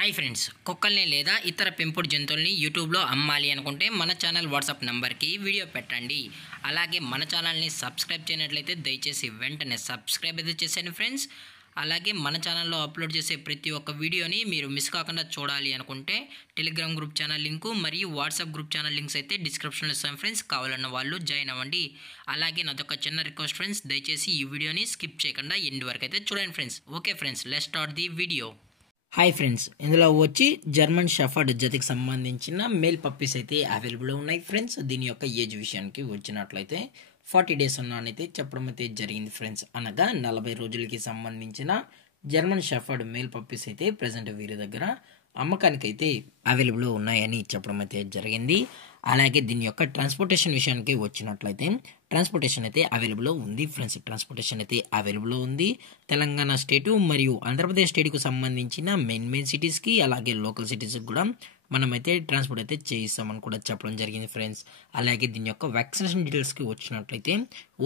Hi friends, కుక్కల్ని లేదా ఇతర పెంపుడు జంతువుల్ని యూట్యూబ్లో అమ్మాలి అనుకుంటే మన ఛానల్ వాట్సాప్ నెంబర్కి వీడియో పెట్టండి. అలాగే మన ఛానల్ని సబ్స్క్రైబ్ చేయనట్లయితే దయచేసి వెంటనే సబ్స్క్రైబ్ అయితే చేసేయండి ఫ్రెండ్స్. అలాగే మన ఛానల్లో అప్లోడ్ చేసే ప్రతి ఒక్క వీడియోని మీరు మిస్ కాకుండా చూడాలి అనుకుంటే టెలిగ్రామ్ గ్రూప్ ఛానల్ లింకు మరియు వాట్సాప్ గ్రూప్ ఛానల్ లింక్స్ అయితే డిస్క్రిప్షన్లో ఇస్తాను ఫ్రెండ్స్. కావాలన్న వాళ్ళు జాయిన్ అవ్వండి. అలాగే నాదొక చిన్న రిక్వెస్ట్ ఫ్రెండ్స్, దయచేసి ఈ వీడియోని స్కిప్ చేయకుండా ఎండ్ వరకు అయితే చూడండి friends. Okay friends, let's start the video. Hi friends, ఇందులో వచ్చి జర్మన్ షెఫర్డ్ జతకి సంబంధించిన మేల్ పప్పీస్ అయితే అవైలబుల్ ఉన్నాయి ఫ్రెండ్స్. దీని యొక్క ఏజ్ విషయానికి వచ్చినట్లయితే 40 days ఉన్నానైతే చెప్పడం అయితే జరిగింది ఫ్రెండ్స్. అనగా 40 రోజులకి సంబంధించిన జర్మన్ షెఫర్డ్ మేల్ పప్పీస్ అయితే ప్రజెంట్ వీరి దగ్గర అమ్మకానికి అయితే అవైలబుల్ ఉన్నాయని చెప్పడం అయితే జరిగింది. అలాగే దీని యొక్క ట్రాన్స్పోర్టేషన్ విషయానికి వచ్చినట్లయితే ట్రాన్స్పోర్టేషన్ అయితే అవైలబుల్ ఉంది ఫ్రెండ్స్. ట్రాన్స్పోర్టేషన్ అయితే అవైలబుల్ ఉంది. తెలంగాణ స్టేటు మరియు ఆంధ్రప్రదేశ్ స్టేట్కు సంబంధించిన మెయిన్ సిటీస్కి అలాగే లోకల్ సిటీస్కి కూడా మనమైతే ట్రాన్స్పోర్ట్ అయితే చేయిస్తామని కూడా చెప్పడం జరిగింది ఫ్రెండ్స్. అలాగే దీని యొక్క వ్యాక్సినేషన్ డీటెయిల్స్కి వచ్చినట్లయితే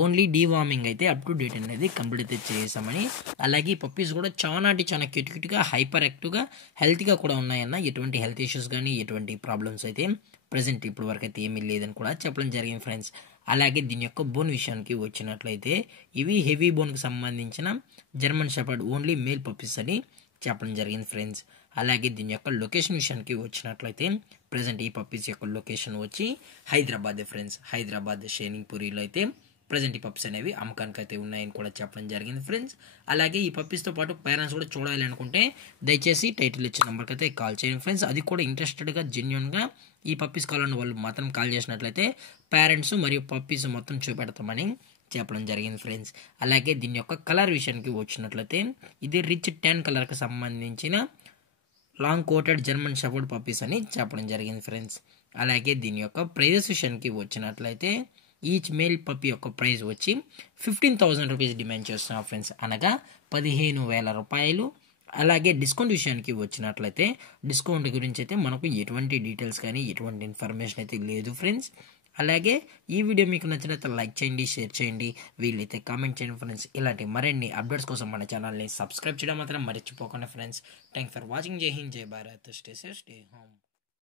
ఓన్లీ డీవార్మింగ్ అయితే అప్ టు డేట్ అనేది కంప్లీట్ అయితే చేసామని, అలాగే ఈ పప్పీస్ కూడా చాలా క్యూట్గా హైపర్ యాక్టివ్గా హెల్తీగా కూడా ఉన్నాయన్న. ఎటువంటి హెల్త్ ఇష్యూస్ కానీ ఎటువంటి ప్రాబ్లమ్స్ అయితే ప్రజెంట్ ఇప్పుడు వరకు అయితే ఏమీ లేదని కూడా చెప్పడం జరిగింది ఫ్రెండ్స్. అలాగే దీని యొక్క బోన్ విషయానికి వచ్చినట్లయితే ఇవి హెవీ బోన్కి సంబంధించిన German shepherd only male puppies అని చెప్పడం జరిగింది ఫ్రెండ్స్. అలాగే దీని యొక్క లొకేషన్ విషయానికి వచ్చినట్లయితే ప్రజెంట్ ఈ పప్పీస్ యొక్క లొకేషన్ వచ్చి హైదరాబాద్ ఫ్రెండ్స్. హైదరాబాద్ షేనింగ్పూరిలో అయితే ప్రజెంట్ ఈ పప్పీస్ అనేవి అమ్మకానికి అయితే ఉన్నాయని కూడా చెప్పడం జరిగింది ఫ్రెండ్స్. అలాగే ఈ పప్పీస్తో పాటు పేరెంట్స్ కూడా చూడాలి అనుకుంటే దయచేసి టైటిల్ ఇచ్చిన నెంబర్కి అయితే కాల్ చేయండి ఫ్రెండ్స్. అది కూడా ఇంట్రెస్టెడ్గా జెన్యున్గా ఈ పప్పీస్ కావాలన్న వాళ్ళు మాత్రం కాల్ చేసినట్లయితే పేరెంట్స్ మరియు పప్పీస్ మొత్తం చూపెడతామని చెప్పడం జరిగింది ఫ్రెండ్స్. అలాగే దీని యొక్క కలర్ విషయానికి వచ్చినట్లయితే ఇది రిచ్ ట్యాన్ కలర్కి సంబంధించిన long coated German shepherd puppies అని చెప్పడం జరిగింది ఫ్రెండ్స్. అలాగే దీని యొక్క ప్రైజెస్ విషయానికి వచ్చినట్లయితే ఈచ్ మేల్ పప్పీ యొక్క ప్రైస్ వచ్చి 15,000 రూపీస్ డిమాండ్ చేస్తున్నాం ఫ్రెండ్స్, అనగా 15,000 రూపాయలు. అలాగే డిస్కౌంట్ విషయానికి వచ్చినట్లయితే డిస్కౌంట్ గురించి అయితే మనకు ఎటువంటి డీటెయిల్స్ కానీ ఎటువంటి ఇన్ఫర్మేషన్ అయితే లేదు ఫ్రెండ్స్. అలాగే ఈ వీడియో మీకు నచ్చినట్లయితే లైక్ చేయండి, షేర్ చేయండి, వీలైతే కామెంట్ చేయండి ఫ్రెండ్స్. ఇలాంటి మరిన్ని అప్డేట్స్ కోసం మన ఛానల్ని సబ్స్క్రైబ్ చేయడం మాత్రం మర్చిపోకండి ఫ్రెండ్స్. Thanks for watching. జై హింద్, జై Bharat, stay safe, stay home.